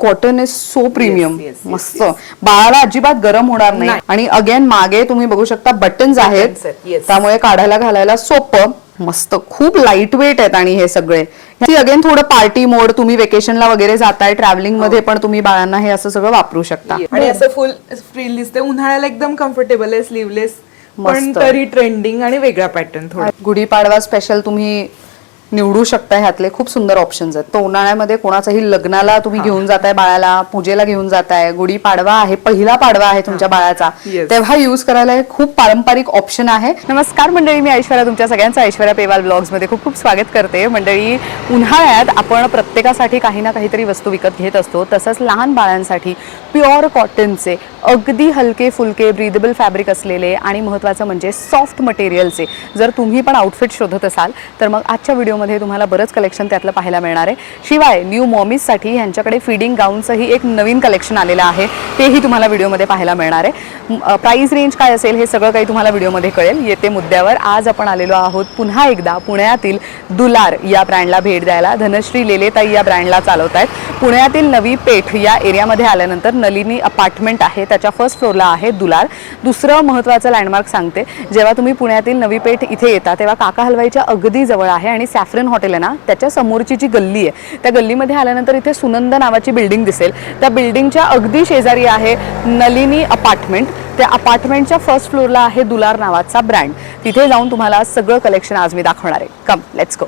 Cotton is so premium. मस्त. बाळाला अजिबात गरम होणार नाही. आणि अगेन मागे तुम्ही बघू शकता बटन्स आहेत, त्यामुळे काढायला घालायला सोपं. मस्त. खूप लाईट वेट आहेत आणि हे सगळे. अगेन थोडं पार्टी मोड, तुम्ही वेकेशनला वगैरे जाताय, ट्रॅव्हलिंग मध्ये पण तुम्ही बाळांना हे असं सगळं वापरू शकता. आणि असं फुल फ्रिल दिसते. उन्हाळ्याला एकदम कम्फर्टेबल आहे, स्लीवलेस पण तरी ट्रेंडिंग आणि वेगळा पॅटर्न थोडा. गुढीपाडवा स्पेशल तुम्ही निवडू शकता. ह्यातले खूप सुंदर ऑप्शन्स आहेत. तो उन्हाळ्यामध्ये कोणाचाही लग्नाला तुम्ही घेऊन जाताय बाळाला, पूजेला घेऊन जाताय, गुढीपाडवा आहे, पहिला पाडवा आहे तुमच्या बाळाचा, तेव्हा युज करायला खूप पारंपरिक ऑप्शन आहे. नमस्कार मंडळी, मी ऐश्वर्या तुमच्या सगळ्यांचं ऐश्वर्या पेवाल ब्लॉग्स मध्ये खूप खूप स्वागत करते. मंडळी, उन्हाळ्यात आपण प्रत्येकासाठी काही ना काहीतरी वस्तू विकत घेत असतो. तसंच लहान बाळांसाठी प्युअर कॉटनचे अगदी हलके फुलके ब्रीदेबल फॅब्रिक असलेले आणि महत्त्वाचं म्हणजे सॉफ्ट मटेरियलचे जर तुम्ही पण आउटफिट शोधत असाल तर मग आजच्या व्हिडिओमध्ये तुम्हाला बरंच कलेक्शन त्यातलं पाहायला मिळणार आहे. शिवाय न्यू मॉमीजसाठी यांच्याकडे फीडिंग गाऊनचंही एक नवीन कलेक्शन आलेलं आहे, तेही तुम्हाला व्हिडिओमध्ये पाहायला मिळणार आहे. प्राइस रेंज काय असेल हे सगळं काही तुम्हाला व्हिडिओमध्ये कळेल. येते मुद्द्यावर आज आपण आलेलो आहोत पुन्हा एकदा पुण्यातील दुलार या ब्रँडला भेट द्यायला. धनश्री लेलेताई या ब्रँडला चालवत आहेत. पुण्यातील नवी पेठ या एरियामध्ये आल्यानंतर नलिनी अपार्टमेंट आहे, त्याच्या फर्स्ट फ्लोअरला आहे दुलार. दुसरं महत्त्वाचं लँडमार्क सांगते, जेव्हा तुम्ही पुण्यातील नवी पेठ इथे येता तेव्हा काका हलवाईच्या अगदी जवळ आहे आणि सॅफ्रन हॉटेल आहे ना, त्याच्या समोरची जी गल्ली आहे त्या गल्लीमध्ये आल्यानंतर इथे सुनंद नावाची बिल्डिंग दिसेल. त्या बिल्डिंगच्या अगदी शेजारी आहे नलिनी अपार्टमेंट. त्या अपार्टमेंटच्या फर्स्ट फ्लोअरला आहे दुलार नावाचा ब्रँड. तिथे जाऊन तुम्हाला सगळं कलेक्शन आज मी दाखवणार आहे. Come let's go.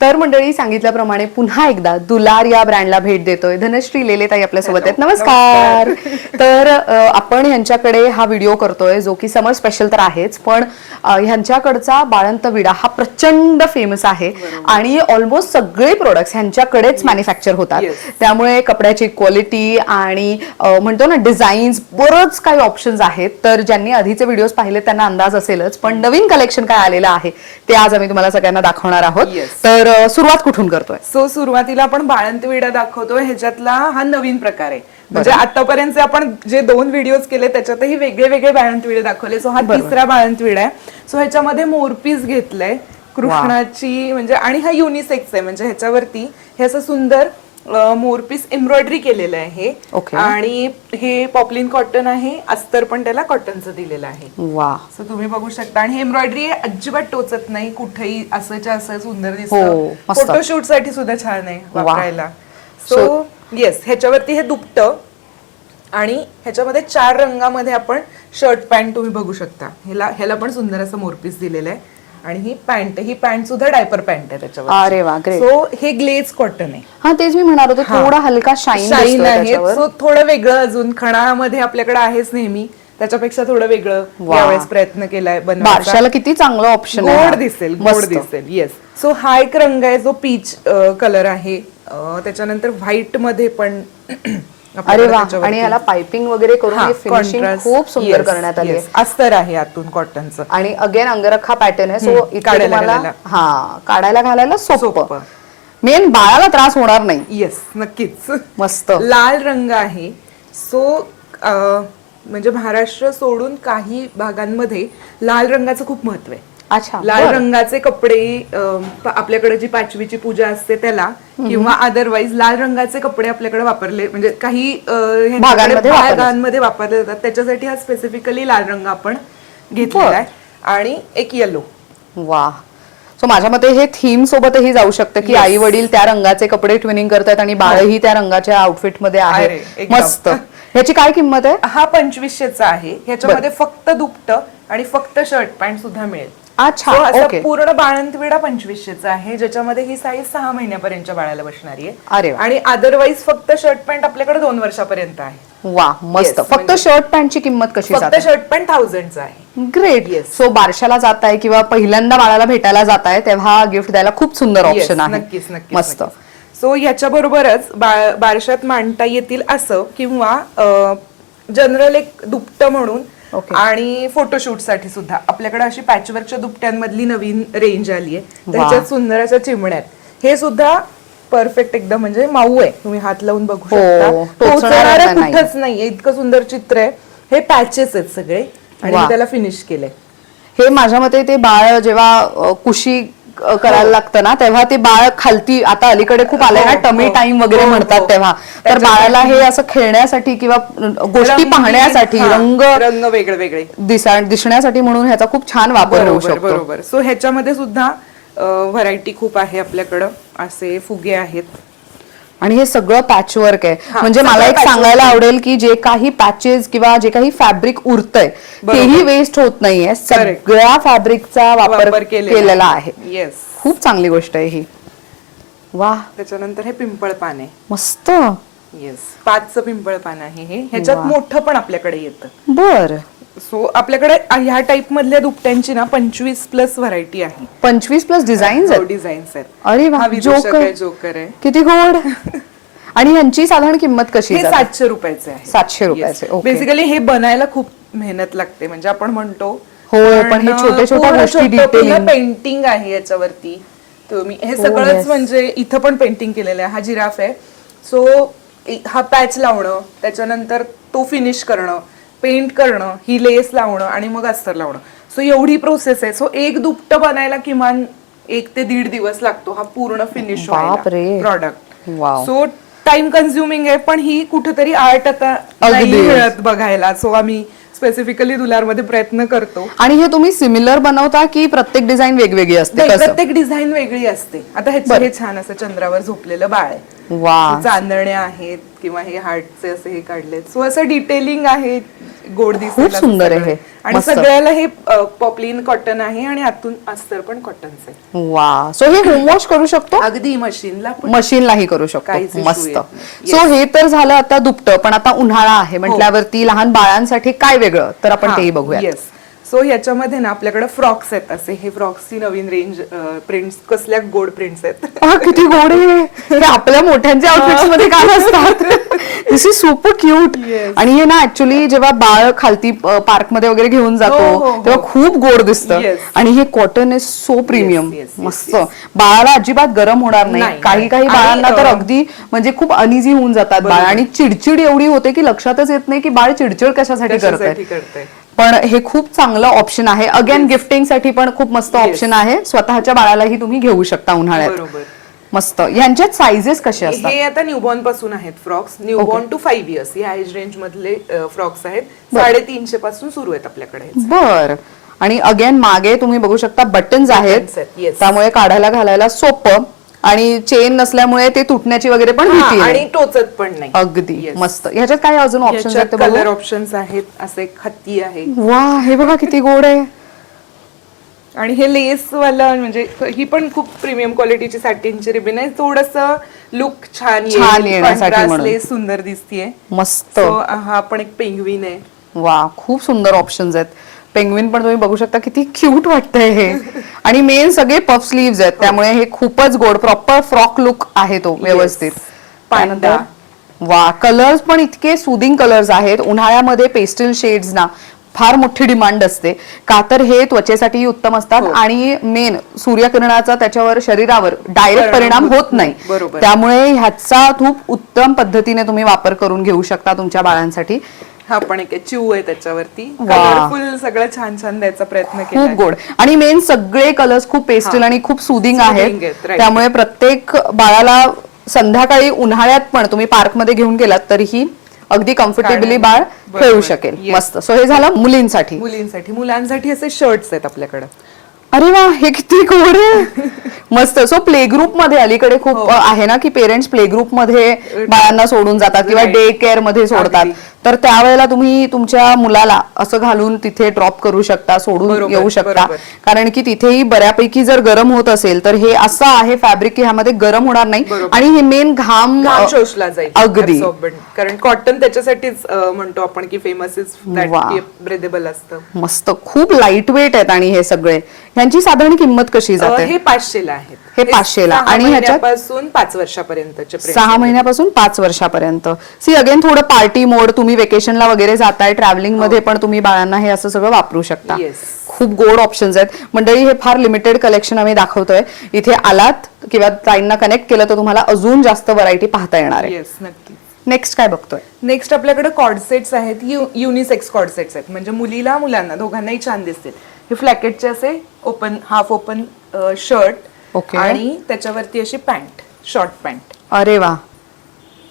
तर मंडळी, सांगितल्याप्रमाणे पुन्हा एकदा दुलार या ब्रँडला भेट देतोय. धनश्री लेलेताई आपल्यासोबत आहेत. नमस्कार. तर आपण ह्यांच्याकडे हा व्हिडिओ करतोय जो की समर स्पेशल तर आहेच, पण ह्यांच्याकडचा बाळंत विडा हा प्रचंड फेमस आहे आणि ऑलमोस्ट सगळे प्रोडक्ट्स ह्यांच्याकडेच मॅन्युफॅक्चर होतात. त्यामुळे कपड्याची क्वालिटी आणि म्हणतो ना डिझाईन्स, बरंच काही ऑप्शन्स आहेत. तर ज्यांनी आधीचे व्हिडिओज पाहिले त्यांना अंदाज असेलच, पण नवीन कलेक्शन काय आलेलं आहे ते आज आम्ही तुम्हाला सगळ्यांना दाखवणार आहोत. तर सुरुवात कुठून करतोय? सुरुवातीला आपण बाळंत विडा दाखवतोय. ह्याच्यातला हा नवीन प्रकार आहे. म्हणजे आतापर्यंत आपण जे 2 व्हिडिओज केले त्याच्यातही वेगळे वेगळे बाळंत विडे दाखवले. सो हा तिसरा बाळंत विडा आहे. सो ह्याच्यामध्ये मोरपीस घेतलंय कृष्णाची, म्हणजे आणि हा युनिसेक्स आहे. म्हणजे ह्याच्यावरती हे असं सुंदर मोरपीस एम्ब्रॉयडरी केलेलं आहे. आणि हे पॉपलिन कॉटन आहे, अस्तर पण त्याला कॉटनचं दिलेलं आहे. वा. सो तुम्ही बघू शकता. आणि हे एम्ब्रॉयडरी अजिबात टोचत नाही, कुठेही असंच्या असं सुंदर दिसतं. फोटोशूट साठी सुद्धा छान आहे वापरायला. सो येस, ह्याच्यावरती हे दुपटं आणि ह्याच्यामध्ये 4 रंगामध्ये आपण शर्ट पॅन्ट तुम्ही बघू शकता. ह्याला पण सुंदर असं मोरपीस दिलेलं आहे. आणि ही पॅन्ट सुद्धा डायपर पॅन्ट आहे त्याच्यावर. अरे वा, ग्रेट. सो हे ग्लेज कॉटन आहे. हा, तेच मी म्हणणार होते, थोडा हलका शाईन आहे. सो थोडं वेगळं, अजून खणामध्ये आपल्याकडे आहेच नेहमी, त्याच्यापेक्षा थोडं वेगळं यावेळेस प्रयत्न केलाय बनवायचा. बारशाला किती चांगलं ऑप्शन आहे. गोड दिसेल. येस. सो हा एक रंग आहे जो पीच कलर आहे. त्याच्यानंतर व्हाईट मध्ये पण अरे वा. आणि याला पाइपिंग वगैरे करून फिनिशिंग खूप सुंदर करण्यात आली आहे. अस्तर आहे आतून कॉटनचं. आणि अगेन अंगरखा पॅटर्न आहे. सो काढायला घालायला सोपं. मेन बाळाला त्रास होणार नाही. येस, नक्कीच. मस्त. लाल रंग आहे. सो म्हणजे महाराष्ट्र सोडून काही भागांमध्ये लाल रंगाचं खूप महत्व आहे. अच्छा. लाल रंगाचे कपडे आपल्याकडे जी 5वीची पूजा असते त्याला, किंवा अदरवाईज लाल रंगाचे कपडे आपल्याकडे वापरले, म्हणजे काही भागांमध्ये वापरले जातात. त्याच्यासाठी हा स्पेसिफिकली लाल रंग आपण घेतलेला आहे. आणि एक येलो. वा. सो माझ्या मते हे थीम सोबतही जाऊ शकतं की आई वडील त्या रंगाचे कपडे ट्विनिंग करतात आणि बाळही त्या रंगाच्या आउटफिट मध्ये आहे. मस्त. ह्याची काय किंमत आहे? हा 2500चा आहे. ह्याच्यामध्ये फक्त दुपटं आणि फक्त शर्ट पॅन्ट सुद्धा मिळेल. अच्छा. पूर्ण बाळंत विडा 2500चा आहे, ज्याच्यामध्ये ही साईज 6 महिन्यापर्यंतच्या बाळाला बसणारी आहे. आणि अदरवाईज फक्त शर्ट पॅन्ट आपल्याकडे 2 वर्षापर्यंत आहे. वा, मस्त. फक्त शर्ट पॅन्टची किंमत कशी? फक्त शर्ट पॅन्ट 1000चा आहे. ग्रेट. सो बारशाला जाताय किंवा पहिल्यांदा बाळाला भेटायला जाताय तेव्हा गिफ्ट द्यायला खूप सुंदर ऑप्शन आहे. नक्कीच. मस्त. सो ह्याच्या बरोबरच बारशात मांडता येतील असं, किंवा जनरल एक दुपटं म्हणून आणि फोटोशूट साठी सुद्धा आपल्याकडे अशी पॅचवर्कच्या दुपट्यांमधली नवीन रेंज आली आहे. त्याच्यात सुंदर अशा चिमण्यात. हे सुद्धा परफेक्ट एकदम, म्हणजे माऊ आहे. तुम्ही हात लावून बघू शकता. कुठंच नाहीये. इतकं सुंदर चित्र आहे. हे पॅचेस आहेत सगळे आणि त्याला फिनिश केलंय. हे माझ्या मते ते बाळ जेव्हा कुशी करायला लागतं ना, तेव्हा ते बाळ खालती, आता अलीकडे खूप आलंय ना टमी टाइम वगैरे म्हणतात तेव्हा, तर बाळाला हे असं खेळण्यासाठी किंवा गोष्टी पाहण्यासाठी रंग वेगळे वेगळे दिसण्यासाठी म्हणून ह्याचा खूप छान वापर होऊ शकतो. बरोबर. सो ह्याच्यामध्ये सुद्धा व्हरायटी खूप आहे आपल्याकडं. असे फुगे आहेत आणि हे सगळं पॅचवर्क आहे. म्हणजे मला एक सांगायला आवडेल की जे काही पॅचेस किंवा जे काही फॅब्रिक उरतंय तेही वेस्ट होत नाहीये, सगळ्या फॅब्रिकचा वापर केलेला आहे. येस, खूप चांगली गोष्ट आहे ही. वा, त्याच्यानंतर हे पिंपळ पान आहे. मस्त. येस, 5चं पिंपळ पान आहे हे. ह्याच्यात मोठं पण आपल्याकडे येतं. बर. सो आपल्याकडे ह्या टाइप मधल्या दुपट्यांची ना 25+ व्हरायटी आहे. 25+ डिझाईन्स आहेत. डिझाईन्स आहेत. अरे वा, जोकर आहे. किती गोड. आणि यांची साधारण किंमत कशी? हे 700 रुपयाचे आहे. 700 रुपयाचे. बेसिकली हे बनायला खूप मेहनत लागते. म्हणजे आपण म्हणतो हो, पण हे छोट्या गोष्टी डिटेलिंग पेंटिंग आहे याच्यावरती. तुम्ही हे सगळंच म्हणजे इथं पण पेंटिंग केलेलं आहे. हा जिराफ आहे. सो हा पॅच लावणं, त्याच्यानंतर तो फिनिश करणं, पेंट करणं, ही लेस लावणं आणि मग अस्तर लावणं. सो एवढी प्रोसेस आहे. सो एक दुपटं बनायला किमान 1 ते 1.5 दिवस लागतो हा पूर्ण फिनिश व्हायला प्रॉडक्ट. सो टाइम कन्झ्युमिंग आहे, पण ही कुठेतरी आर्ट आता नाही मिळत बघायला. सो आम्ही स्पेसिफिकली दुलार मध्ये प्रयत्न करतो. आणि हे तुम्ही सिमिलर बनवता की प्रत्येक डिझाईन वेगवेगळी असते? प्रत्येक डिझाईन वेगळी असते. आता हे छान असं चंद्रावर झोपलेलं बाळ आहे. वा, चांदण्या आहेत किंवा हे हार्टचे असे हे काढलेत. सो असं डिटेलिंग आहे, गोड दिसायला. खूप सुंदर आहे. आणि सगळ्याला हे पॉप्लिन कॉटन आहे आणि आतून अस्तर पण कॉटनचं आहे. वा. सो हे होम वॉश करू शकतो? अगदी मशीनलाही करू शकतो. मस्त. सो हे तर झालं आता दुपटं, पण आता उन्हाळा आहे म्हटल्यावरती लहान बाळांसाठी काय वेगळं, तर आपण तेही बघूया. येस. सो ह्याच्यामध्ये ना आपल्याकडे फ्रॉक्स आहेत. असे हे फ्रॉक्सची नवीन रेंज. प्रिंट्स कसल्या गोड प्रिंट्स आहेत. किती गोड आहे. हे आपल्या मोठ्यांच्या आउटफिट्स मध्ये काय असतात. दिस इज सुपर क्यूट. आणि हे ना ऍक्च्युली जेव्हा बाळ खालती पार्क मध्ये वगैरे घेऊन जातो तेव्हा खूप गोड दिसतं. आणि हे कॉटन इज सो प्रीमियम. मस्त. बाळाला अजिबात गरम होणार नाही. काही बाळांना तर अगदी म्हणजे खूप अनइझी होऊन जातात बाळ, आणि चिडचिड एवढी होते की लक्षातच येत नाही की बाळ चिडचिड कशासाठी करतंय. पण हे खूप चांगलं ऑप्शन आहे. अगेन गिफ्टिंग साठी पण खूप मस्त ऑप्शन आहे. स्वतःच्या बाळालाही तुम्ही घेऊ शकता उन्हाळ्यात. मस्त. यांच्यात साइजेस कसे असतात? हे आता न्यूबॉर्न पासून आहेत फ्रॉक्स. न्यूबॉर्न टू 5 इयर्स या एज रेंज मधले फ्रॉक्स आहेत. 350 पासून सुरू आहेत आपल्याकडे. बर. आणि अगेन मागे तुम्ही बघू शकता बटन्स आहेत, त्यामुळे काढायला घालायला सोपं, आणि चेन नसल्यामुळे ते तुटण्याची वगैरे पण भीती आहे आणि टोचत पण नाही. अगदी मस्त. ह्याच्यात काय अजून ऑप्शन्स आहेत? कलर ऑप्शन्स आहेत. असे हत्ती आहे. वा, हे बघा किती गोड आहे. आणि हे लेस वाला म्हणजे ही पण खूप प्रीमियम क्वालिटीची सॅटिनची रिबीन आहे. थोडस लुक छान येण्यासाठी लेस सुंदर दिसतीये. मस्त. हा पण एक पेंग्विन आहे. वा, खूप सुंदर ऑप्शन्स आहेत. पेंग्विन पण तुम्ही बघू शकता किती क्यूट वाटतंय हे. आणि मेन सगळे पफ स्लीव्स आहेत, त्यामुळे हे खूपच गोड प्रॉपर फ्रॉक लुक आहे तो व्यवस्थित. पांडा. वा, कलर्स पण इतके सुदिंग कलर्स आहेत. उन्हाळ्यामध्ये पेस्टल शेड्स ना फार मोठी डिमांड असते, का तर हे त्वचेसाठी उत्तम असतात आणि मेन सूर्यकिरणाचा त्याच्यावर शरीरावर डायरेक्ट परिणाम होत नाही. त्यामुळे ह्याचा खूप उत्तम पद्धतीने तुम्ही वापर करून घेऊ शकता तुमच्या बाळांसाठी. हा पण एक चिऊ आहे त्याच्यावरती. कलरफुल सगळं छान छान द्यायचा प्रयत्न केला. खूप गोड. आणि मेन सगळे कलर्स खूप पेस्टल आणि खूप सुदिंग आहेत, त्यामुळे प्रत्येक बाळाला संध्याकाळी उन्हाळ्यात पण तुम्ही पार्क मध्ये घेऊन गेलात तरीही अगदी कम्फर्टेबली बाळ खेळू शकेल. मस्त. सो हे झालं मुलींसाठी. मुलांसाठी असे शर्ट्स आहेत आपल्याकडे. अरे वा, हे किती गोड आहे. मस्त. सो प्ले ग्रुप मध्ये अलीकडे खूप आहे ना की पेरेंट्स प्ले ग्रुप मध्ये बाळांना सोडून जातात किंवा डे केअर मध्ये सोडतात, तर त्यावेळेला तुम्ही तुमच्या मुलाला असं घालून तिथे ड्रॉप करू शकता, सोडून येऊ शकता. कारण की तिथेही बऱ्यापैकी जर गरम होत असेल तर हे असं आहे फॅब्रिक की ह्यामध्ये गरम होणार नाही, आणि हे मेन घाम शोषला जाईल. अगदी. कारण कॉटन त्याच्यासाठीच म्हणतो आपण की फेमस इज दॅट ब्रेदेबल असतं. मस्त. खूप लाईट वेट आहेत. आणि हे सगळे ह्यांची साधारण किंमत कशी जाते? हे 500 ला आहेत. हे 500 ला. आणि ह्याच्यापासून 5 वर्षापर्यंतचे 6 महिन्यापासून 5 वर्षापर्यंत. सी अगेन थोडं पार्टी मोड, तुम्ही वेकेशनला वगैरे जाताय, ट्रॅव्हलिंग मध्ये पण तुम्ही बाळांना हे असं सगळं वापरू शकता. खूप गोड ऑप्शन्स आहेत मंडळी. हे फार लिमिटेड कलेक्शन आम्ही दाखवतोय. इथे आलात किंवा ताईंना कनेक्ट केलं तर तुम्हाला अजून जास्त व्हरायटी पाहता येणार आहे. नक्की. नेक्स्ट काय बघतोय? नेक्स्ट आपल्याकडे कॉर्ड सेट्स आहेत. युनिसेक्स कॉर्ड सेट्स आहेत, म्हणजे मुलीला मुलांना दोघांनाही छान दिसतील. हे फ्लॅकेटचे असे open half open shirt okay. आणि त्याच्यावरती अशी पॅन्ट, शॉर्ट पॅन्ट. अरे वा,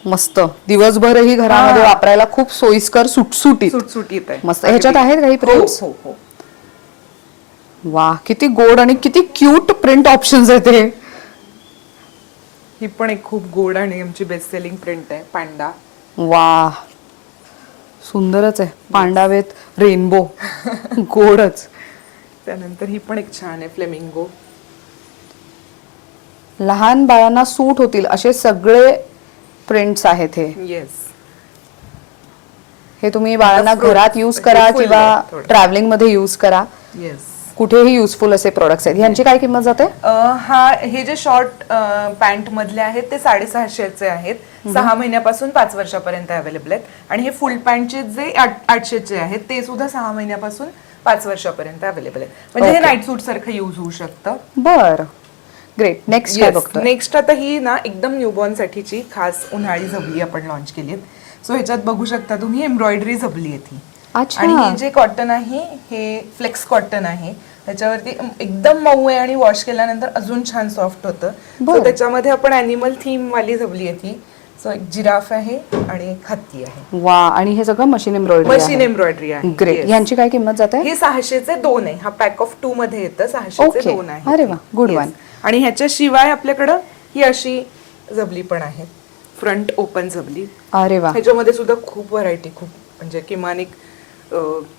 मस्त. दिवसभरही घरामध्ये वापरायला खूप सोयीस्कर, सुटसुटीत. सुटसुटीत आहे. मस्त. ह्याच्यात आहेत काही प्रिंट्स? हो हो. वा, किती गोड आणि किती क्यूट प्रिंट ऑप्शन्स आहेत हे. ही पण एक खूप गोड आणि आमची बेस्ट सेलिंग प्रिंट आहे, पांडा. वा, सुंदरच आहे. पांडावेत रेनबो. गोडच. त्यानंतर ही पण एक छान आहे, फ्लेमिंगो. लहान बाळांना सूट होतील असे सगळे प्रिंट्स आहेत हे. येस. हे तुम्ही बाळांना fruit घरात यूज हे करा full किंवा आहे थोडं. ट्रॅव्हलिंग मध्ये यूज करा. येस. कुठेही युजफुल असे प्रोडक्ट्स आहेत. यांची काय किंमत जाते? हे जे शॉर्ट पॅन्ट मधले आहेत ते 650चे आहेत. 6 महिन्यापासून 5 वर्षापर्यंत अवेलेबल आहेत. आणि हे फुल पॅन्टचे जे 800चे आहेत ते सुद्धा 6 महिन्यापासून 5 वर्षापर्यंत अवेलेबल आहेत. म्हणजे हे नाईट सूट सारखं युज होऊ शकतं. बर, ग्रेट. नेक्स्ट काय बघतोय? नेक्स्ट आता ही ना एकदम न्यूबॉर्न साठीची खास उन्हाळी झबली आपण लॉन्च केली आहे. सो ह्याच्यात बघू शकता तुम्ही एम्ब्रॉयडरी झबली आहे ती. अच्छा. आणि हे जे कॉटन आहे हे फ्लेक्स कॉटन आहे. त्याच्यावरती एकदम मऊ आहे आणि वॉश केल्यानंतर अजून छान सॉफ्ट होतं. सो त्याच्यामध्ये आपण अॅनिमल थीम वाली झबली आहे ती. सो एक जिराफ आहे आणि एक हत्ती आहे. वा, आणि हे सगळं मशीन एम्ब्रॉयडरी मशीन एम्ब्रॉयडरी आहे. ग्रेट. यांची काय किंमत जाते? हे 600चे 2 आहे. हा पॅक ऑफ 2 मध्ये येतं. 600चे 2 आहे. अरे वा, गुड वन. आणि ह्याच्याशिवाय आपल्याकडं ही अशी झबली पण आहे, फ्रंट ओपन झबली. अरे वा, ह्याच्यामध्ये सुद्धा खूप व्हरायटी, खूप म्हणजे किमान एक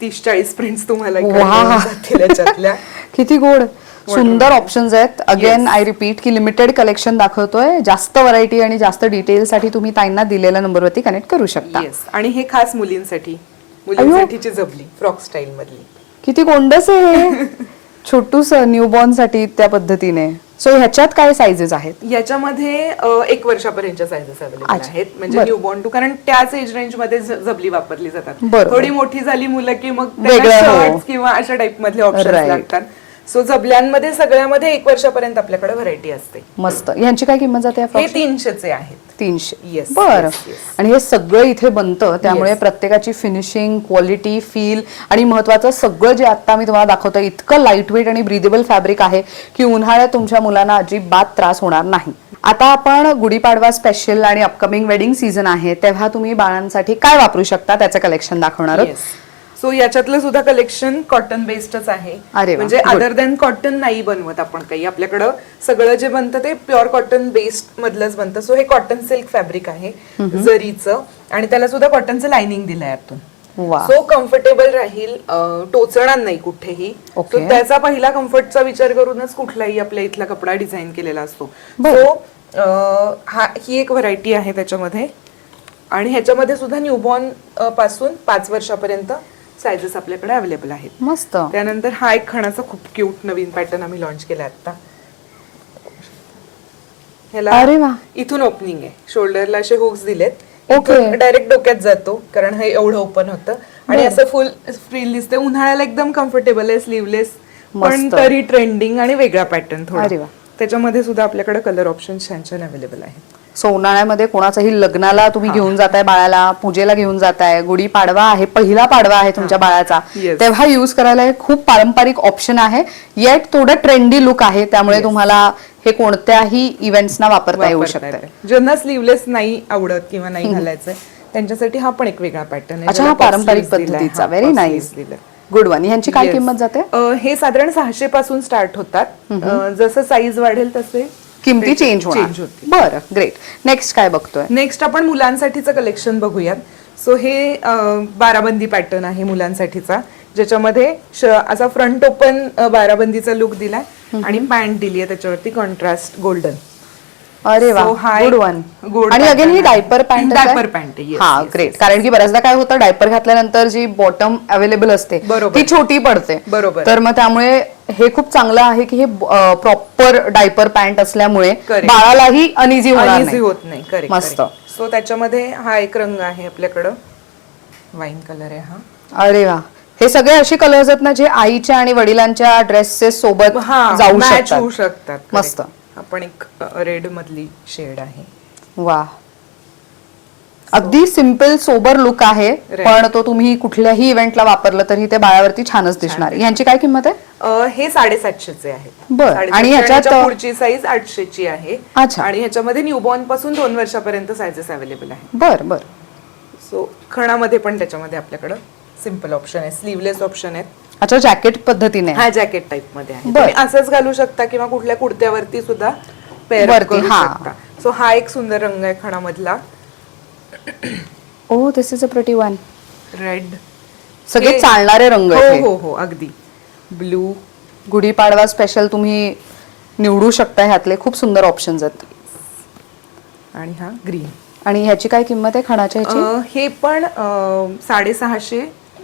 30-40 प्रिंट्स तुम्हाला इकडे वा. मिळून जातील याच्यातल्या. किती गोड, सुंदर ऑप्शन्स आहेत. अगेन आय रिपीट की लिमिटेड कलेक्शन दाखवतोय. जास्त व्हरायटी आणि जास्त डिटेल साठी तुम्ही ताईंना दिलेल्या नंबरवरती कनेक्ट करू शकता. येस. आणि हे खास मुलींसाठीची झबली, फ्रॉक स्टाईल मधली. किती गोंडस आहे. छोटूस न्यूबॉर्न साठी त्या पद्धतीने. सो ह्याच्यात काय साइजेस आहेत? याच्यामध्ये 1 वर्षापर्यंतच्या सायझेस अवेलेबल आहेत. म्हणजे न्यूबॉर्न टू, कारण त्याच एज रेंज मध्ये झबली वापरली जातात. बरोबर. थोडी मोठी झाली मुलं की मग वेगळं, हो. शर्ट्स किंवा अशा टाइप मधले ऑप्शन Right. लागतात. सो झबल्यांमध्ये सगळ्यामध्ये 1 वर्षापर्यंत आपल्याकडे व्हरायटी असते. मस्त. यांची काय किंमत जाते? हे 300चे आहेत. 300. Yes, बर. yes, yes. आणि हे सगळं इथे बनतं, त्यामुळे प्रत्येकाची फिनिशिंग, क्वालिटी, फील आणि महत्वाचं सगळं जे आता मी तुम्हाला दाखवतोय इतकं लाईट वेट आणि ब्रीदेबल फॅब्रिक आहे की उन्हाळ्यात तुमच्या मुलांना अजिबात त्रास होणार नाही. आता आपण गुढीपाडवा स्पेशल आणि अपकमिंग वेडिंग सीझन आहे, तेव्हा तुम्ही बाळांसाठी काय वापरू शकता त्याचं कलेक्शन दाखवणार आहोत. सो याच्यातलं सुद्धा कलेक्शन कॉटन बेस्डच आहे. अरे वा, म्हणजे अदर दॅन कॉटन नाही बनवत आपण काही. आपल्याकडं सगळं जे बनतं ते प्युअर कॉटन बेस्ड मधलंच बनतं. सो हे कॉटन सिल्क फॅब्रिक आहे जरीचं, आणि त्याला सुद्धा कॉटनचं लाइनिंग दिलंय आतून. वा. सो कम्फर्टेबल राहील, टोचणार नाही कुठेही. Okay. So त्याचा पहिला कम्फर्टचा विचार करूनच कुठलाही आपल्या इथला कपडा डिझाईन केलेला असतो. सो ही एक व्हरायटी आहे त्याच्यामध्ये. आणि ह्याच्यामध्ये सुद्धा न्यूबॉर्न पासून 5 वर्षापर्यंत सायझेस आपल्याकडे अवेलेबल आहेत. मस्त. त्यानंतर हा एक खणाचा खूप क्यूट नवीन पॅटर्न आम्ही लॉन्च केला आता. अरे वा. ह्याला इथून ओपनिंग आहे, शोल्डरला असे हुक्स दिलेत. Okay. डायरेक्ट डोक्यात जातो कारण हे एवढं ओपन होतं आणि असं फुल फ्रील दिसते. उन्हाळ्याला एकदम कम्फर्टेबल आहे, स्लीवलेस पण तरी ट्रेंडिंग आणि वेगळा पॅटर्न अरे थोडा. वा. त्याच्यामध्ये सुद्धा आपल्याकडे कलर ऑप्शन छान छान अवेलेबल आहेत. सो उन्हाळ्यामध्ये कोणाचाही लग्नाला तुम्ही घेऊन जाताय बाळाला, पूजेला घेऊन जाताय, गुढी पाडवा आहे, पहिला पाडवा आहे तुमच्या बाळाचा, Yes. तेव्हा युज करायला हे खूप पारंपरिक ऑप्शन आहे. येट थोडं ट्रेंडी लुक आहे, त्यामुळे तुम्हाला हे कोणत्याही इव्हेंट्सना वापरता येऊ शकतं. ज्यांना स्लीवलेस नाही आवडत किंवा नाही घालायचंय त्यांच्यासाठी हा पण एक वेगळा पॅटर्न आहे. अच्छा, हा पारंपरिक पद्धतीचा. Very nice, good one. ह्यांची काय किंमत जाते? हे साधारण 600 पासून स्टार्ट होतात. जसं साईज वाढेल तसे किमती चेंज होणार. होते. बरं, ग्रेट. नेक्स्ट काय बघतोय? नेक्स्ट आपण मुलांसाठीचं कलेक्शन बघूयात. सो हे बाराबंदी पॅटर्न आहे मुलांसाठीचा, ज्याच्यामध्ये असा फ्रंट ओपन बाराबंदीचा लुक दिलाय आणि पॅन्ट दिली आहे त्याच्यावरती कॉन्ट्रास्ट गोल्डन. अरे वा, So, हा गुड एक वन. gold आणि अगेन ही pattern आहे. डायपर पॅन्ट Diaper pant आहे, yes, हा, yes, ग्रेट. कारण की बऱ्याचदा काय होतं, डायपर घातल्यानंतर जी बॉटम अवेलेबल असते बरोबर. ती छोटी पडते. बरोबर. तर मग त्यामुळे हे खूप चांगलं आहे की हे प्रॉपर डायपर पॅन्ट असल्यामुळे Correct. बाळालाही अनइझी होणार इझी नाही. होत नाही. करेक्ट. मस्त. सो त्याच्यामध्ये हा एक रंग आहे आपल्याकडं, वाईन कलर आहे हा. अरे वा, हे सगळे असे कलर्स आहेत ना जे आईच्या आणि वडिलांच्या ड्रेसेस सोबत जाऊ मॅच होऊ शकतात. शकतात. मस्त. आपण एक रेड मधली शेड आहे. वा, अगदी सिम्पल सोबर लुक आहे, पण तो तुम्ही कुठल्याही इव्हेंटला वापरलं तरी ते बाळावरती छानच दिसणार. यांची काय किंमत आहे? हे 750चे आहे. बरं. 750 आणि ह्याच्यात पुढची साईज 800ची आहे. अच्छा. आणि ह्याच्यामध्ये न्यूबॉर्न पासून 2 वर्षापर्यंत साईजेस अवेलेबल आहे. बर बर. सो खणामध्ये पण त्याच्यामध्ये आपल्याकडे सिम्पल ऑप्शन आहे, स्लीवलेस ऑप्शन आहेत. अच्छा, जॅकेट पद्धतीने. हा जॅकेट टाइप मध्ये आहे. बरं. तुम्ही असंच घालू शकता किंवा कुठल्या कुर्त्यावरती सुद्धा पेअर वरती, करू हा. शकता. सो हा एक सुंदर रंग आहे खणामधला, oh this is a pretty one. Red. सगळे चालणारे रंग हो आहेत हे. हो हो अगदी. ब्लू. गुढीपाडवा स्पेशल तुम्ही निवडू शकता, ह्यातले खूप सुंदर ऑप्शन्स आहेत. आणि हा ग्रीन. आणि ह्याची काय किंमत आहे खणाच्या ह्याची? हे पण 650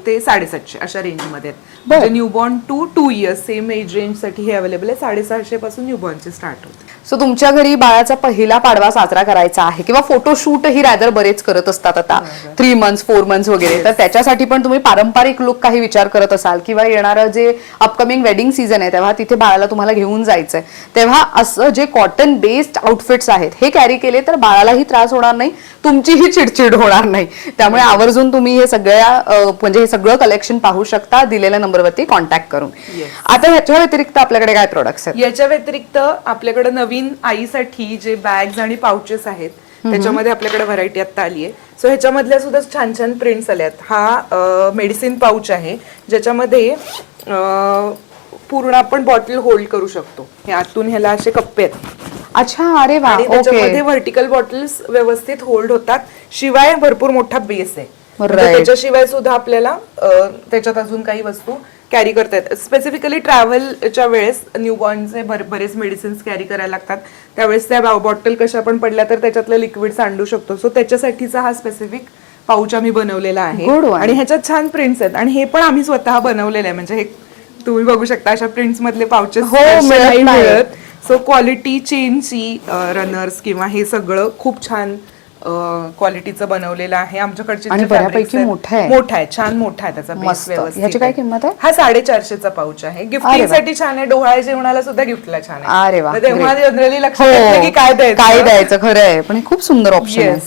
ते 750 अशा रेंज मध्ये आहेत. म्हणजे newborn to 2 years same age range साठी हे अवेलेबल आहे. 650 पासून न्यूबॉर्नचे स्टार्ट होते. सो तुमच्या घरी बाळाचा पहिला पाडवा साजरा करायचा आहे किंवा फोटोशूट ही रॅदर बरेच करत असतात आता, 3 मंथ्स 4 मंथ्स वगैरे, तर त्याच्यासाठी पण तुम्ही पारंपरिक लुक काही विचार करत असाल किंवा येणारं जे अपकमिंग वेडिंग सीझन आहे तेव्हा तिथे बाळाला तुम्हाला घेऊन जायचंय, तेव्हा असं जे कॉटन बेस्ड आउटफिट्स आहेत हे कॅरी केले तर बाळालाही त्रास होणार नाही, तुमचीही चिडचिड होणार नाही. त्यामुळे आवर्जून तुम्ही हे म्हणजे हे सगळं कलेक्शन पाहू शकता दिलेल्या नंबरवरती कॉन्टॅक्ट करून. आता ह्याच्या व्यतिरिक्त आपल्याकडे काय प्रोडक्ट्स आहेत? याच्या व्यतिरिक्त आपल्याकडे नवीन आईसाठी जे बॅग्स आणि पाउचेस आहेत त्याच्यामध्ये आपल्याकडे व्हरायटी आता आली आहे. सो ह्याच्यामधल्या सुद्धा छान छान प्रिंट्स आल्यात. हा मेडिसिन पाउच आहे ज्याच्यामध्ये पूर्ण आपण बॉटल होल्ड करू शकतो. हे आतून ह्याला असे कप्पे आहेत. अच्छा, अरे वा. आणि त्याच्यामध्ये व्हर्टिकल बॉटल्स व्यवस्थित होल्ड होतात. शिवाय भरपूर मोठा बेस आहे. म्हणजे त्याच्याशिवाय सुद्धा आपल्याला त्याच्यात अजून काही वस्तू कॅरी करता येतात. स्पेसिफिकली ट्रॅव्हलच्या वेळेस न्यूबॉर्नचे बरेच मेडिसिन्स कॅरी करायला लागतात, त्यावेळेस त्या बॉटल कशा पण पडल्या तर त्याच्यातलं लिक्विड सांडू शकतो. सो त्याच्यासाठीचा हा स्पेसिफिक पाऊच आम्ही बनवलेला आहे. आणि ह्याच्यात छान प्रिंट्स आहेत आणि हे पण आम्ही स्वतः बनवलेलं आहे. म्हणजे हे तुम्ही बघू शकता अशा प्रिंट्स मधले पाउचेस मिळत. सो क्वालिटी चेनची रनर्स किंवा हे सगळं खूप छान क्वालिटीचं बनवलेलं आहे. आमच्याकडचे आणि बऱ्यापैकी मोठा आहे, छान मोठा आहे त्याचा बेस व्यवस्थित. याची काय किंमत आहे? हा 450चा पाऊच आहे. गिफ्टिंग साठी छान आहे, डोहाळे जेवणाला सुद्धा गिफ्टला छान आहे. अरे वा. तेव्हा जनरली लक्षात येत नाही की काय द्यायचं. खरं आहे, पण खूप सुंदर ऑप्शन आहे.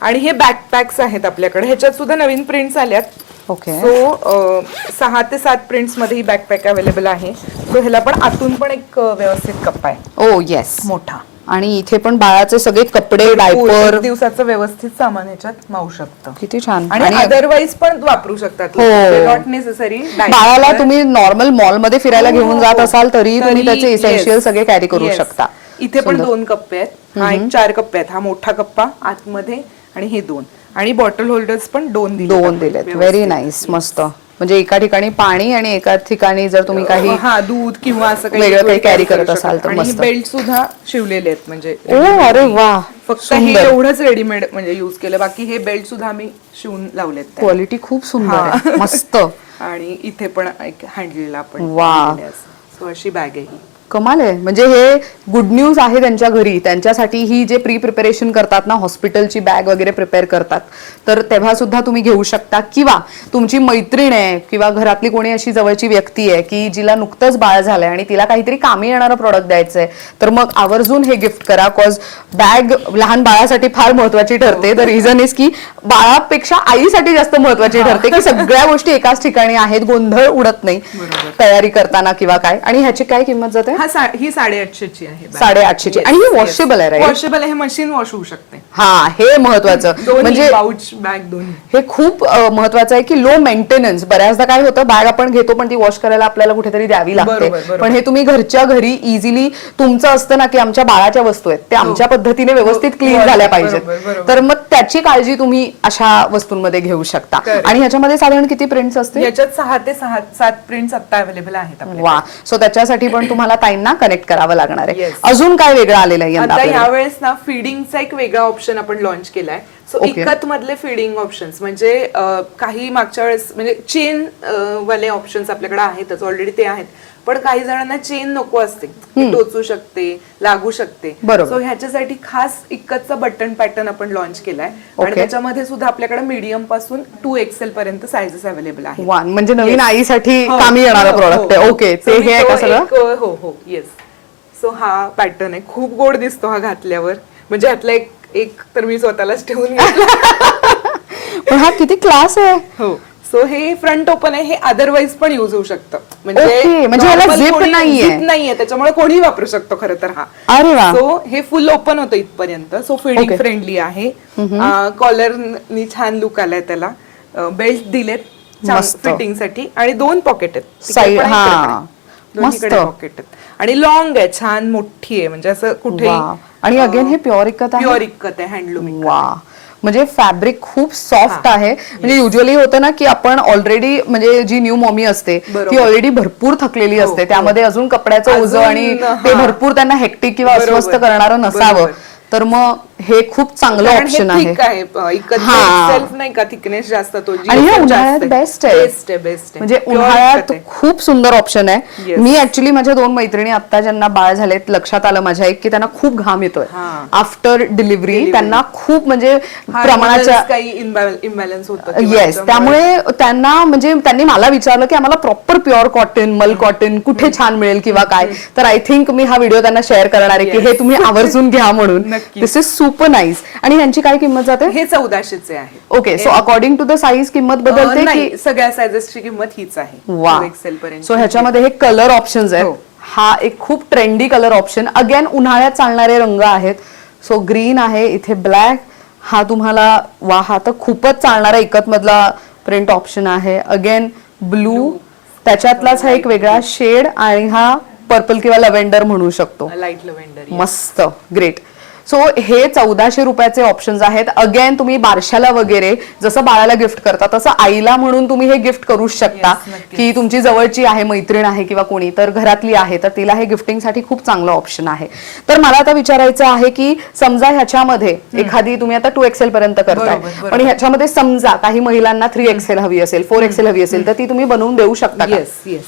आणि हे बॅकपॅक्स आहेत आपल्याकडे, ह्याच्यात सुद्धा नवीन प्रिंट्स आल्यात. ओके. सो 6 ते 7 प्रिंट्स मध्ये ही बॅकपॅक अवेलेबल आहे. सो ह्याला पण आतून पण एक व्यवस्थित कप्पा आहे. ओ येस, मोठा. आणि इथे पण बाळाचे सगळे कपडे, डायपर, दिवसाचं व्यवस्थित सामान ह्याच्यात मावू शकतं. किती छान. आणि अदरवाईज पण वापरू शकतात, नॉट नेसेसरी. बाळाला तुम्ही नॉर्मल मॉल मध्ये फिरायला घेऊन जात असाल तरी तुम्ही त्याचे इसेन्शियल सगळे कॅरी करू शकता. इथे पण 2 कप्पे आहेत. हा एक 4 कप्पे आहेत. हा मोठा कप्पा आतमध्ये आणि हे 2. आणि बॉटल होल्डर्स पण 2 दिलेत. व्हेरी नाईस, मस्त. म्हणजे एका ठिकाणी पाणी आणि एका ठिकाणी जर तुम्ही काही दूध किंवा असं वेगळं काही कॅरी करत असाल तर मस्त. बेल्ट सुद्धा शिवलेले आहेत. म्हणजे अरे वा, फक्त हे एवढंच रेडीमेड म्हणजे युज केलं, बाकी हे बेल्ट सुद्धा आम्ही शिवून लावलेत. क्वालिटी खूप सुंदर आहे, मस्त. आणि इथे पण एक हँडलला आपण. वा, सो अशी बॅग आहे ही. कमाल आहे. म्हणजे हे गुड न्यूज आहे त्यांच्या घरी. त्यांच्यासाठी ही जे प्री प्रिपरेशन करतात ना, हॉस्पिटलची बॅग वगैरे प्रिपेअर करतात, तर तेव्हा सुद्धा तुम्ही घेऊ शकता. किंवा तुमची मैत्रीण आहे किंवा घरातली कोणी अशी जवळची व्यक्ती आहे की जिला नुकतंच बाळ झालंय आणि तिला काहीतरी कामी येणारं प्रोडक्ट द्यायचंय, तर मग आवर्जून हे गिफ्ट करा. कॉज बॅग लहान बाळासाठी फार महत्वाची ठरते. द रिझन इज की बाळापेक्षा आईसाठी जास्त महत्वाची ठरते की सगळ्या गोष्टी एकाच ठिकाणी आहेत, गोंधळ उडत नाही तयारी करताना किंवा काय. आणि ह्याची काय किंमत जाते? ही 850ची आहे. 850ची. आणि ही वॉशेबल आहे, राईट? वॉशेबल आहे, मशीन वॉश होऊ शकते. हा, हे महत्वाचं. म्हणजे पाऊच बॅग दोन्ही हे खूप महत्वाचं आहे की लो मेंटेनन्स. बऱ्याचदा काय होतं, बॅग आपण घेतो पण ती वॉश करायला आपल्याला कुठेतरी द्यावी लागते. पण हे तुम्ही घरच्या घरी इझिली, तुमचं असतं ना की आमच्या बाळाच्या वस्तू आहेत ते आमच्या पद्धतीने व्यवस्थित क्लीन झाल्या पाहिजेत, तर मग त्याची काळजी तुम्ही अशा वस्तूंमध्ये घेऊ शकता. आणि ह्याच्यामध्ये साधारण किती प्रिंट्स असतील? याच्यात 6 ते 7 प्रिंट्स आता अवेलेबल आहेत. वा. सो त्याच्यासाठी पण तुम्हाला ताईंना कनेक्ट करावं लागणार आहे. अजून काय वेगळं आलेलं आहे आता यावेळेस ना, फिडिंगचा एक वेगळा ऑप्शन आपण लॉन्च केलाय. सो इकत मधले फिडिंग ऑप्शन्स म्हणजे काही मागच्या वेळेस म्हणजे चेन वाले ऑप्शन्स आपल्याकडे आहेतच ऑलरेडी, ते आहेत. पण काही जणांना चेन नको असते, टोचू शकते, लागू शकते. सो ह्याच्यासाठी खास इकतचा बटन पॅटर्न आपण लॉन्च केलाय. आणि त्याच्यामध्ये सुद्धा आपल्याकडे मीडियम पासून 2XL पर्यंत साइजेस अवेलेबल आहेत. म्हणजे नवीन आईसाठी कामी येणारं प्रोडक्ट आहे. ओके, ते हे आहे का सगळं? हो, येस. सो हा पॅटर्न आहे, खूप गोड दिसतो हा घातल्यावर. म्हणजे ह्यातला एक तर मी स्वतःलाच ठेवून घेतला. पण हा किती क्लास आहे. हो, सो हे फ्रंट ओपन आहे, हे अदरवाईज पण युज होऊ शकतं. Okay, म्हणजे ह्याला zip नाहीये. त्याच्यामुळे कोणीही वापरू शकतो खरं तर हा. अरे वा. सो हे फुल ओपन होतं इथपर्यंत. So feeding Okay. फ्रेंडली आहे. कॉलरनी छान लुक आलाय त्याला. बेल्ट दिलेत मस्त. फिटिंग साठी आणि 2 पॉकेट आहेत. Side- तिकडे पण, हा. इकडे पण. दोन्हीकडे मस्त. पॉकेट आहेत आणि लॉंग आहे, छान मोठी आहे, म्हणजे असं कुठे वा. आणि अगेन हे प्युअर इकत आहे. प्युअर इक्कत आहे, हँडलूम वा. म्हणजे फॅब्रिक खूप सॉफ्ट आहे. म्हणजे युजली होतं ना की आपण ऑलरेडी म्हणजे जी न्यू मॉमी असते ती ऑलरेडी भरपूर थकलेली असते, त्यामध्ये अजून कपड्याचं ओझं आणि ते भरपूर त्यांना हेक्टिक किंवा अस्वस्थ करणारं नसावं, तर मग हे खूप चांगलं ऑप्शन आहे. सेल्फ नाही का, थिकनेस जास्त तो आणि हे उन्हाळ्यात बेस्ट आहे. बेस्ट म्हणजे उन्हाळ्यात खूप सुंदर ऑप्शन आहे. मी ऍक्च्युली माझ्या 2 मैत्रिणी आता ज्यांना बाळ झालेत, लक्षात आलं माझ्या एक की त्यांना खूप घाम येतोय आफ्टर डिलिव्हरी. त्यांना खूप म्हणजे प्रमाणाच्या काही इम्बॅलन्स होतं. येस, त्यामुळे त्यांना म्हणजे त्यांनी मला विचारलं की आम्हाला प्रॉपर प्युअर कॉटन, मल कॉटन कुठे छान मिळेल किंवा काय. तर आय थिंक मी हा व्हिडिओ त्यांना शेअर करणार आहे की हे तुम्ही आवर्जून घ्या म्हणून. This is super nice. आणि यांची काय किंमत जाते? हे 1400 आहे. Okay, so according to the size किंमत बदलते की सगळ्या सायझेसची किंमत हीच आहे. वा. एक्सेल पर्यंत. सो ह्याच्यामध्ये हे कलर ऑप्शन्स आहेत. हा एक खूप ट्रेंडी कलर ऑप्शन, अगेन उन्हाळ्यात चालणारे रंग आहेत. सो ग्रीन आहे, इथे ब्लॅक, हा तुम्हाला वा, हा तर खूपच चालणारा इकत मधला प्रिंट ऑप्शन आहे. अगेन ब्लू, त्याच्यातलाच हा एक वेगळा शेड, आणि हा पर्पल किंवा लव्हेंडर म्हणू शकतो, लाईट लव्हेंडर. मस्त, ग्रेट. सो हे 1400 रुपयाचे ऑप्शन्स आहेत. अगेन तुम्ही बारशाला वगैरे जसं बाळाला गिफ्ट करता तसं आईला म्हणून तुम्ही हे गिफ्ट करू शकता. की तुमची जवळची आहे, मैत्रीण आहे किंवा कोणी तर घरातली आहे, तर तिला हे गिफ्टिंगसाठी खूप चांगलं ऑप्शन आहे. तर मला आता विचारायचं आहे की समजा ह्याच्यामध्ये एखादी, तुम्ही आता 2XL पर्यंत करताय, पण ह्याच्यामध्ये समजा काही महिलांना 3XL हवी असेल, 4XL हवी असेल, तर ती तुम्ही बनवून देऊ शकता का?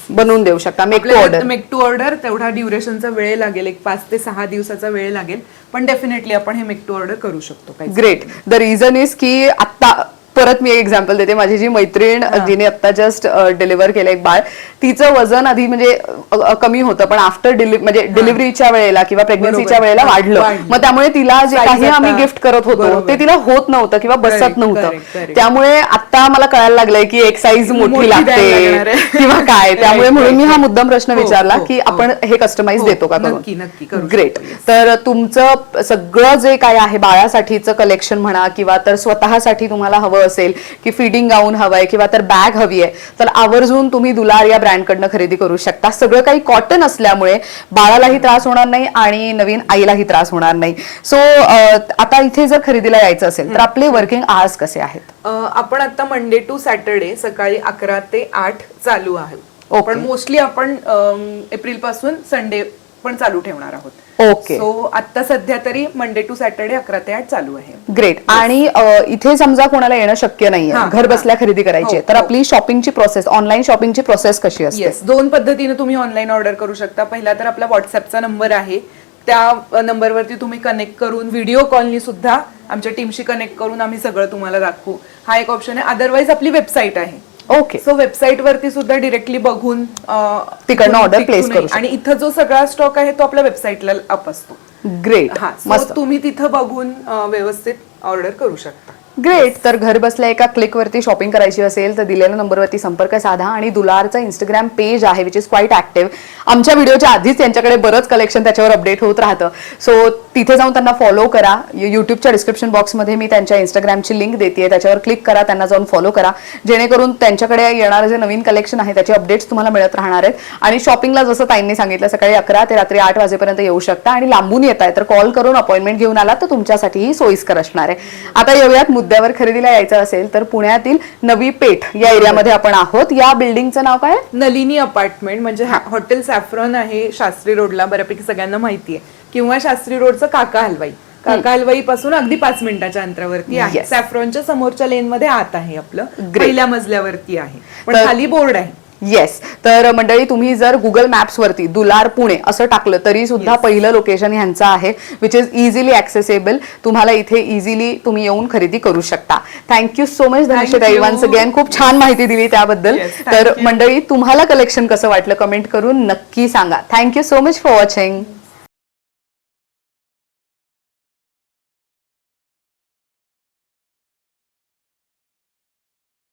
बनवून देऊ शकता. Make to order. Make to order तेवढा ड्युरेशनचा वेळ लागेल, एक 5 ते 6 दिवसाचा वेळ लागेल, पण डेफिनेटली आपण हे मेक टू ऑर्डर करू शकतो. ग्रेट. द रिझन इज की आता परत मी एक एक्झाम्पल देते. माझी जी मैत्रीण जिने आता जस्ट डिलिव्हर केलं एक बाळ, तिचं वजन आधी म्हणजे कमी होतं, पण आफ्टर म्हणजे डिलिव्हरीच्या वेळेला किंवा प्रेग्नन्सीच्या वेळेला वाढलं. मग त्यामुळे तिला जे काही आम्ही गिफ्ट करत होतो ते तिला होत नव्हतं किंवा बसत नव्हतं. त्यामुळे आता मला कळायला लागलंय की एक साईज मोठी लागते किंवा काय. त्यामुळे म्हणून मी हा मुद्दाम प्रश्न विचारला की आपण हे कस्टमाइज देतो का? ग्रेट. तर तुमचं सगळं जे काय आहे बाळासाठीचं कलेक्शन म्हणा, किंवा तर स्वतःसाठी तुम्हाला हवं असेल की फिडिंग गाऊन हवंय किंवा तर बॅग हवी आहे, तर आवर्जून तुम्ही दुलार या ब्रँडकडनं खरेदी करू शकता. सगळं काही कॉटन असल्यामुळे बाळालाही त्रास होणार नाही आणि नवीन आईलाही त्रास होणार नाही. सो आता इथे जर खरेदीला यायचं असेल तर आपले वर्किंग आवर्स कसे आहेत? आपण आता मंडे टू सॅटर्डे सकाळी 11 ते 8 चालू आहे, पण मोस्टली आपण एप्रिल पासून संडे पण चालू ठेवणार आहोत. ओके. सो आता सध्या तरी मंडे टू सॅटर्डे 11 ते 8 चालू आहे. ग्रेट. आणि इथे समजा कोणाला येणं शक्य नाहीये, घर बसल्या खरेदी करायची, तर आपली शॉपिंगची प्रोसेस, ऑनलाईन शॉपिंगची प्रोसेस कशी असते? येस, 2 पद्धतीने तुम्ही ऑनलाईन ऑर्डर करू शकता. पहिला तर आपला व्हॉट्सअपचा नंबर आहे, त्या नंबरवरती तुम्ही कनेक्ट करून व्हिडिओ कॉलनी सुद्धा आमच्या टीमशी कनेक्ट करून आम्ही सगळं तुम्हाला दाखवू, हा एक ऑप्शन आहे. अदरवाईज आपली वेबसाईट आहे. ओके. सो वेबसाईट वरती सुद्धा डिरेक्टली बघून तिकडनं ऑर्डर प्लेस करू. आणि इथं जो सगळा स्टॉक आहे तो आपल्या वेबसाईटला अप असतो. ग्रेट. मस्त. तुम्ही तिथं बघून व्यवस्थित ऑर्डर करू शकता. ग्रेट. तर घर बसल्या एका क्लिकवरती शॉपिंग करायची असेल तर दिलेल्या नंबरवरती संपर्क साधा. आणि दुलारचा इंस्टाग्राम पेज आहे विच इज क्वाईट ऍक्टिव्ह. आमच्या व्हिडिओच्या आधीच त्यांच्याकडे बरंच कलेक्शन त्याच्यावर अपडेट होत राहतं. सो तिथे जाऊन त्यांना फॉलो करा. युट्यूबच्या डिस्क्रिप्शन बॉक्समध्ये मी त्यांच्या इंस्टाग्रामची लिंक देते, त्याच्यावर क्लिक करा, त्यांना जाऊन फॉलो करा, जेणेकरून त्यांच्याकडे येणारं जे नवीन कलेक्शन आहे त्याचे अपडेट्स तुम्हाला मिळत राहणार आहेत. आणि शॉपिंगला जसं ताईंनी सांगितलं सकाळी 11 ते रात्री 8 वाजेपर्यंत येऊ शकता. आणि लांबून येत आहे तर कॉल करून अपॉइंटमेंट घेऊन आला तर तुमच्यासाठीही सोयीस्कर असणार आहे. आता येऊयात मुद्द्यावर. खरेदीला यायचं असेल तर पुण्यातील नवी पेठ या एरियामध्ये आपण आहोत. या बिल्डिंगचं नाव काय? नलिनी अपार्टमेंट. म्हणजे हॉटेल सॅफ्रॉन आहे शास्त्री रोडला, बऱ्यापैकी सगळ्यांना माहिती आहे. किंवा शास्त्री रोडचं काका हलवाई. काका हलवाई पासून अगदी 5 मिनिटाच्या अंतरावरती आहे. सॅफ्रॉनच्या समोरच्या लेन मध्ये आत आहे आपलं, पहिल्या मजल्यावरती आहे, पण खाली बोर्ड आहे. येस. तर मंडळी, तुम्ही जर गुगल मॅप्स वरती दुलार पुणे असं टाकलं तरी सुद्धा पहिलं लोकेशन ह्यांचं आहे विच इज इझिली ऍक्सेसेबल. तुम्हाला इथे इझिली तुम्ही येऊन खरेदी करू शकता. थँक्यू सो मच धनुषताई, वन्स अगेन खूप छान माहिती दिली त्याबद्दल. तर मंडळी, तुम्हाला कलेक्शन कसं वाटलं कमेंट करून नक्की सांगा. Thank you so much for watching.